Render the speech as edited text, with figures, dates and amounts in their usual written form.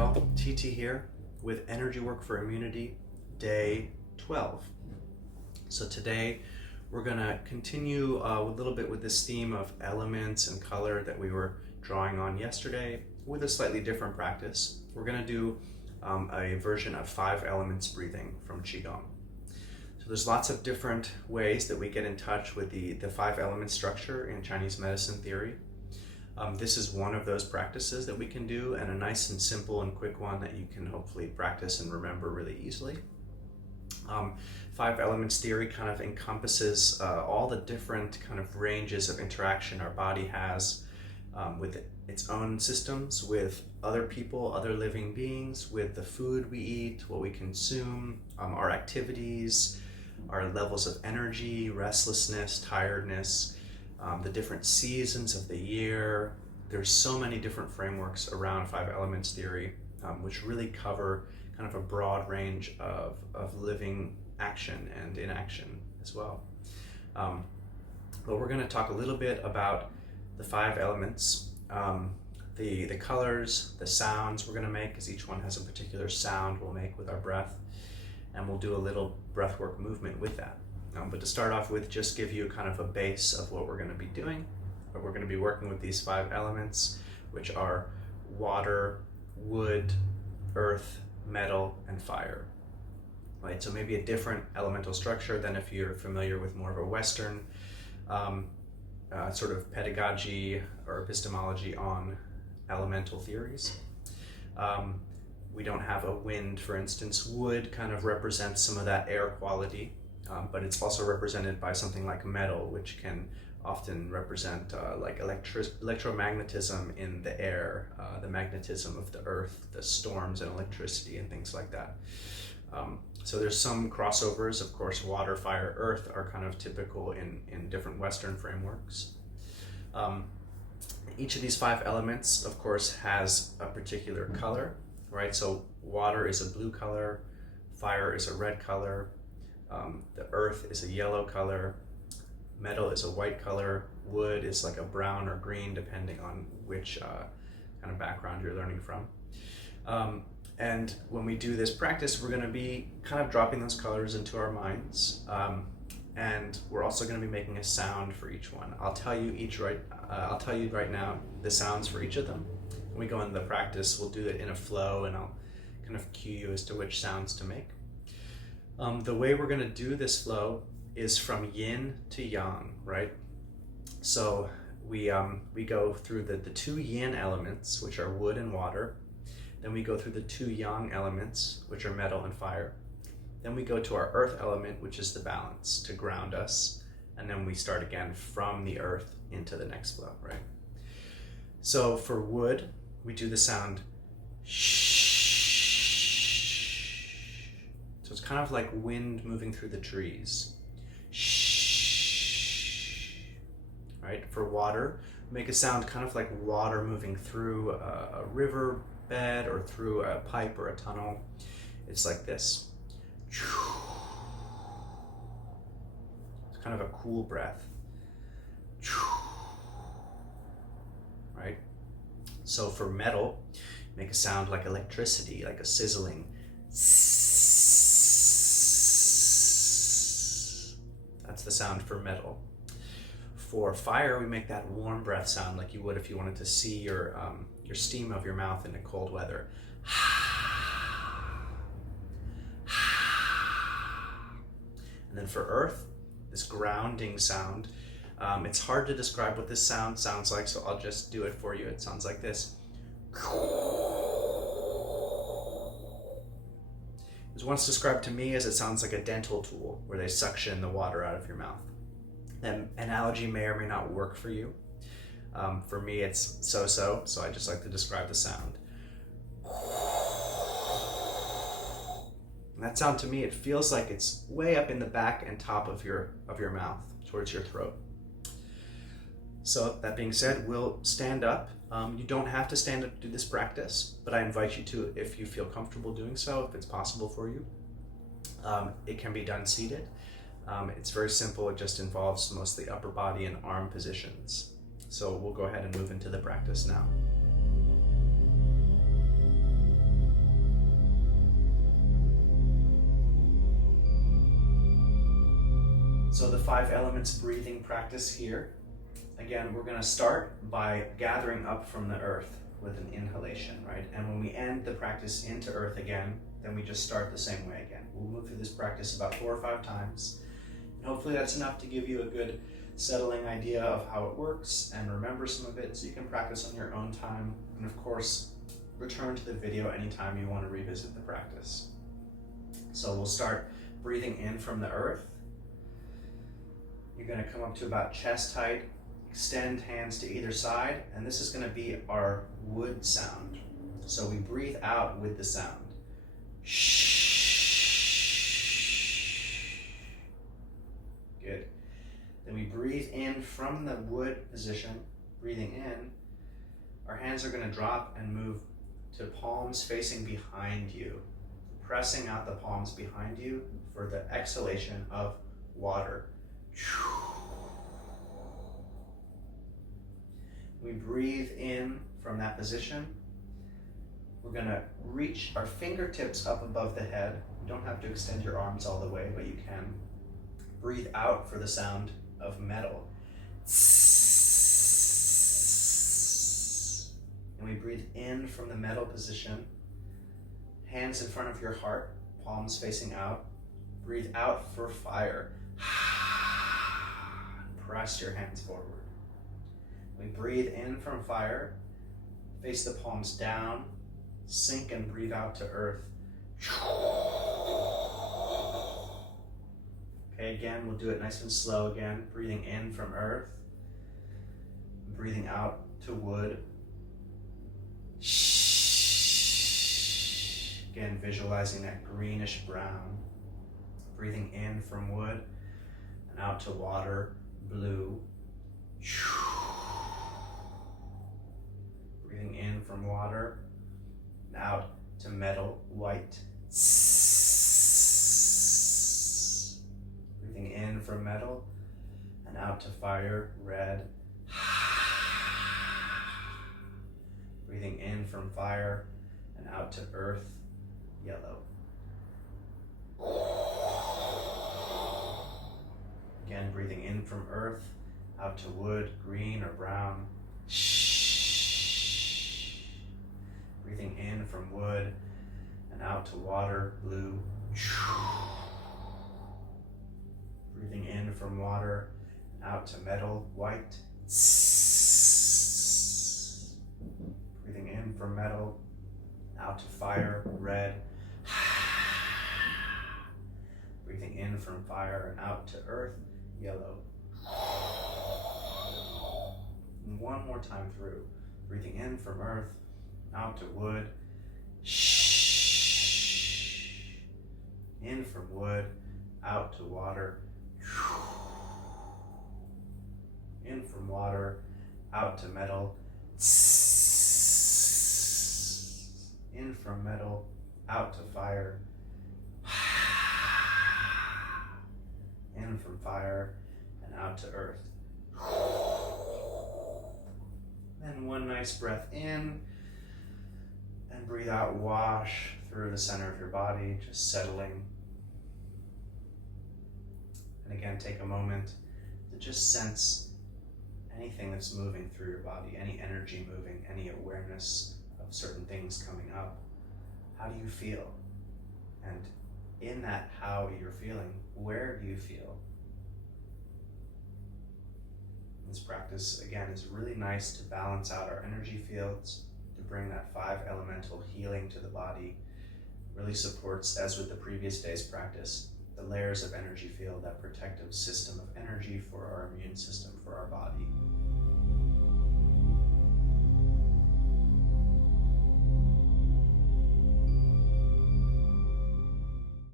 y'all, TT here with Energywork for Immunity, day 12. So today we're gonna continue a little bit with this theme of elements and color that we were drawing on yesterday with a slightly different practice. We're gonna do a version of 5 elements breathing from Qigong. So there's lots of different ways that we get in touch with the 5 element structure in Chinese medicine theory. This is one of those practices that we can do, and a nice and simple and quick one that you can hopefully practice and remember really easily. 5 elements theory kind of encompasses all the different kind of ranges of interaction our body has with its own systems, with other people, other living beings, with the food we eat, what we consume, our activities, our levels of energy, restlessness, tiredness, the different seasons of the year. There's so many different frameworks around 5 elements theory, which really cover kind of a broad range of living action and inaction as well. But we're going to talk a little bit about the 5 elements, the colors, the sounds we're going to make, because each one has a particular sound we'll make with our breath, and we'll do a little breathwork movement with that. But to start off with, just give you kind of a base of what we're going to be doing. But we're going to be working with these 5 elements, which are water, wood, earth, metal, and fire. Right? So maybe a different elemental structure than if you're familiar with more of a Western sort of pedagogy or epistemology on elemental theories. We don't have a wind, for instance. Wood kind of represents some of that air quality. But it's also represented by something like metal, which can often represent like electromagnetism in the air, the magnetism of the earth, the storms and electricity and things like that. So there's some crossovers. Of course, water, fire, earth are kind of typical in different Western frameworks. Each of these 5 elements, of course, has a particular color, right? So water is a blue color, fire is a red color, the earth is a yellow color, metal is a white color, wood is like a brown or green depending on which kind of background you're learning from. And when we do this practice, we're going to be kind of dropping those colors into our minds, and we're also going to be making a sound for each one. I'll tell you right now the sounds for each of them. When we go into the practice, we'll do it in a flow, and I'll kind of cue you as to which sounds to make. The way we're going to do this flow is from yin to yang, right? So we go through the 2 yin elements, which are wood and water. Then we go through the 2 yang elements, which are metal and fire. Then we go to our earth element, which is the balance, to ground us. And then we start again from the earth into the next flow, right? So for wood, we do the sound shh. So it's kind of like wind moving through the trees. Shh. Right? For water, make a sound kind of like water moving through a river bed or through a pipe or a tunnel. It's like this. It's kind of a cool breath. Right? So for metal, make a sound like electricity, like a sizzling. That's the sound for metal. For fire, we make that warm breath sound like you would if you wanted to see your steam of your mouth in the cold weather. And then for earth, this grounding sound. It's hard to describe what this sound sounds like, so I'll just do it for you. It sounds like this. It was once described to me as it sounds like a dental tool where they suction the water out of your mouth. That analogy may or may not work for you. For me, it's so I just like to describe the sound. And that sound, to me, it feels like it's way up in the back and top of your mouth, towards your throat. So that being said, we'll stand up. You don't have to stand up to do this practice, but I invite you to if you feel comfortable doing so, if it's possible for you. It can be done seated. It's very simple. It just involves mostly upper body and arm positions. So we'll go ahead and move into the practice now. So the 5 elements breathing practice here. Again, we're gonna start by gathering up from the earth with an inhalation, right? And when we end the practice into earth again, then we just start the same way again. We'll move through this practice about 4 or 5 times. And hopefully that's enough to give you a good settling idea of how it works and remember some of it so you can practice on your own time. And of course, return to the video anytime you want to revisit the practice. So we'll start breathing in from the earth. You're going to come up to about chest height, extend hands to either side, and this is going to be our wood sound. So we breathe out with the sound. Good. Then we breathe in from the wood position, breathing in. Our hands are going to drop and move to palms facing behind you, pressing out the palms behind you for the exhalation of water. We breathe in from that position. We're going to reach our fingertips up above the head. You don't have to extend your arms all the way, but you can. Breathe out for the sound of metal. And we breathe in from the metal position. Hands in front of your heart, palms facing out. Breathe out for fire. Press your hands forward. We breathe in from fire, face the palms down, sink and breathe out to earth. Okay, again, we'll do it nice and slow again. Breathing in from earth, breathing out to wood. Again, visualizing that greenish brown. Breathing in from wood and out to water, blue. Breathing in from water and out to metal, white. Breathing in from metal and out to fire, red. Breathing in from fire and out to earth, yellow. Again, breathing in from earth, out to wood, green or brown. Breathing in from wood and out to water, blue. Breathing in from water and out to metal, white. Breathing in from metal, out to fire, red. Breathing in from fire and out to earth, yellow. And one more time through. Breathing in from earth, out to wood. In from wood, out to water. In from water, out to metal. In from metal, out to fire. In from fire and out to earth. Then one nice breath in and breathe out, wash through the center of your body, just settling. And again, take a moment to just sense anything that's moving through your body, any energy moving, any awareness of certain things coming up. How do you feel? And in that how you're feeling, where do you feel? This practice, again, is really nice to balance out our energy fields, to bring that 5 elemental healing to the body. Really supports, as with the previous day's practice, the layers of energy field, that protective system of energy for our immune system, for our body.